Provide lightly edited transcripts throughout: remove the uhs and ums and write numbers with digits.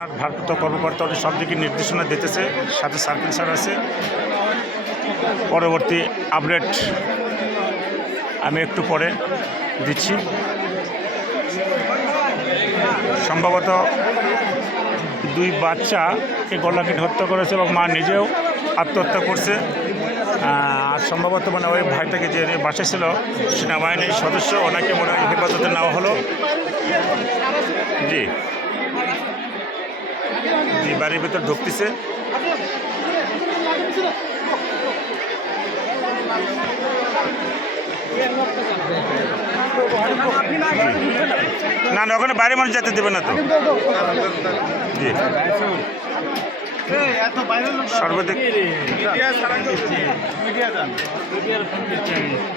ভারপ্রাপ্ত কর্মকর্তা সব দিকে নির্দেশনা দিতেছে, সাথে সার্কেল স্যার আছে। পরবর্তী আপডেট আমি একটু পরে দিচ্ছি। সম্ভবত দুই বাচ্চাকে গলা কেটে হত্যা করেছে এবং মা নিজেও আত্মহত্যা করছে। আর সম্ভবত মানে ওই ভাইটাকে যে বাসায় ছিল সেনাবাহিনীর সদস্য, ওনাকে মনে হয় হেফাজতে নেওয়া হলো। জি জি বাড়ির ভিতর ঢুকতেছে। না না, ওখানে বাইরে মানুষ যেতে দেবে না তো। জি সর্বাধিক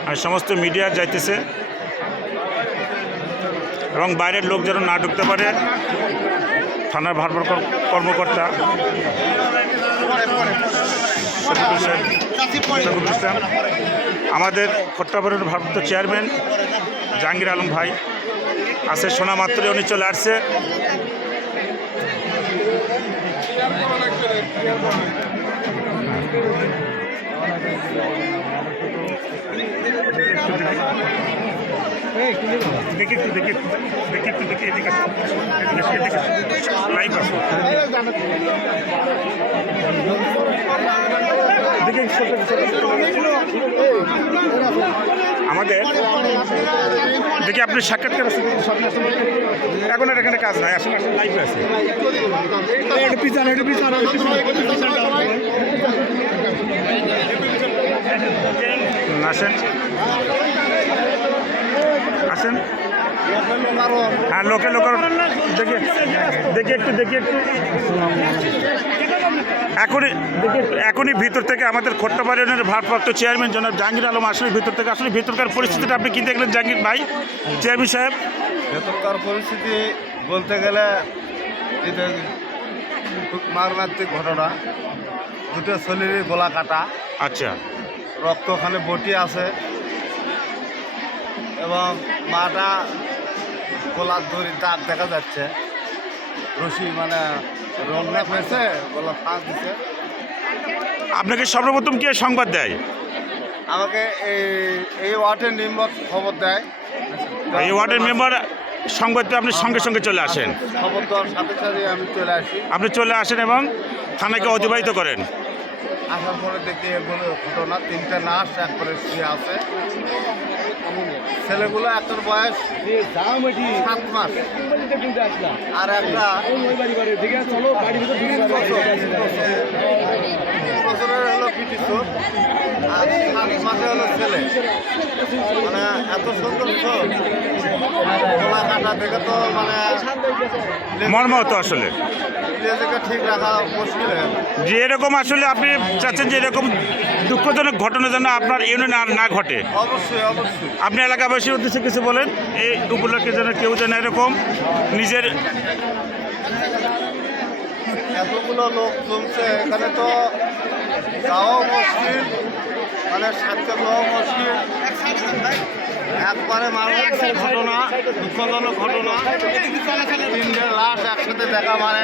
আর সমস্ত মিডিয়া যাইতেছে এবং বাইরের লোক যেন না ঢুকতে পারে। থানার ভারপ্রাপ্ত কর্মকর্তা শফিকুল ইসলাম, আমাদের খট্টাপাড়ার ভারপ্রাপ্ত চেয়ারম্যান জাহাঙ্গীর আলম ভাই আছে, শোনা মাত্রই উনি চলে আসছে। দেখি আমাদের দেখি আপনি সাক্ষাৎকার এখন আর এখানে কাজ নাই, আসলে আসলে লাইভে আছে। আসেন আসেন, হ্যাঁ লোকে দেখি একটু এখনই ভিতর থেকে আমাদের খট্টাপাড়া ইউনিয়নের ভারপ্রাপ্ত চেয়ারম্যান জনাব জাহাঙ্গীর আলম আসলে ভিতর থেকে, আসলে ভিতরকার পরিস্থিতিটা আপনি কি দেখলেন জাহাঙ্গীর ভাই, চেয়ারম্যান সাহেব? ভেতরকার পরিস্থিতি বলতে গেলে মারণাত্মক ঘটনা, দুটো শরীরে গলা কাটা, আচ্ছা, রক্ত ওখানে বটি আছে এবং মাটা গলার দড়ির দাগ দেখা যাচ্ছে, রশি মানে রন্না হয়েছে, গলা ফাঁস দিছে। আপনাকে সর্বপ্রথম কে সংবাদ দেয়? আমাকে এই ওয়ার্ডের মেম্বার খবর দেয়। এই ওয়ার্ডের মেম্বার সংবাদ পেয়ে আপনি সঙ্গে সঙ্গে চলে আসেন? খবর দেওয়ার সাথে সাথে আমি চলে আসি। আপনি চলে আসেন এবং থানাকে অতিবাহিত করেন? আসার পরে দেখি এগুলো ঘটনা, তিনটা নার্স একবারে শুয়ে আছে, ছেলেগুলো একটার বয়স 7 মাস আর একটা 3 বছরের হলো পিটি চোর আর 7 মাসে হলো ছেলে। মানে এত সুন্দর চোর, গলা কাটা দেখে তো মানে মর্মাহত আসলে, নিজেকে ঠিক রাখা মুশকিল হয়ে গেল। যে এরকম আসলে আপনি চাচ্ছেন যে এরকম দুঃখজনক ঘটনা যেন আপনার ইউনিয়নে আর না ঘটে। অবশ্যই অবশ্যই। আপনি এলাকাবাসীর উদ্দেশ্যে কিছু বলেন, এই উপলক্ষে যেন কেউ যেন এরকম নিজের এতগুলো লোক জমছে এখানে, তো যাওয়াও মুশকিল, মানে সাথে যাওয়াও মুশকিল। একবারে মারাত্মক ঘটনা, দুঃখজনক ঘটনা, 3টে লাশ একসাথে দেখা, মানে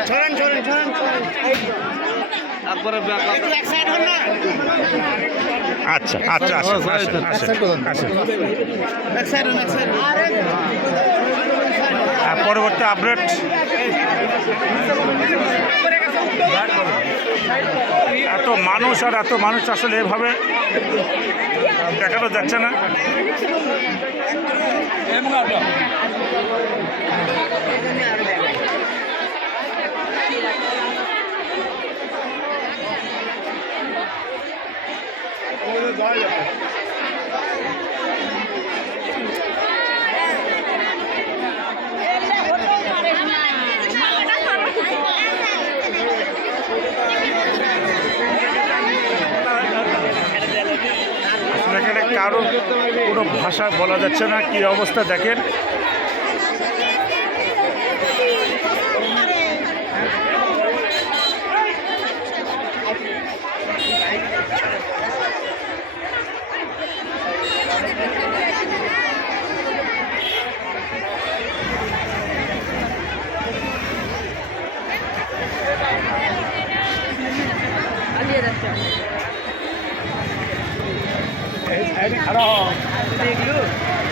একবারে আচ্ছা, পরবর্তী আপডেট এত মানুষ আসলে এভাবে দেখানো যাচ্ছে না। কারো কোনো ভাষা বলা যাচ্ছে না, কি অবস্থা দেখেন।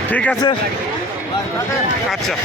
ঠিক আছে, আচ্ছা।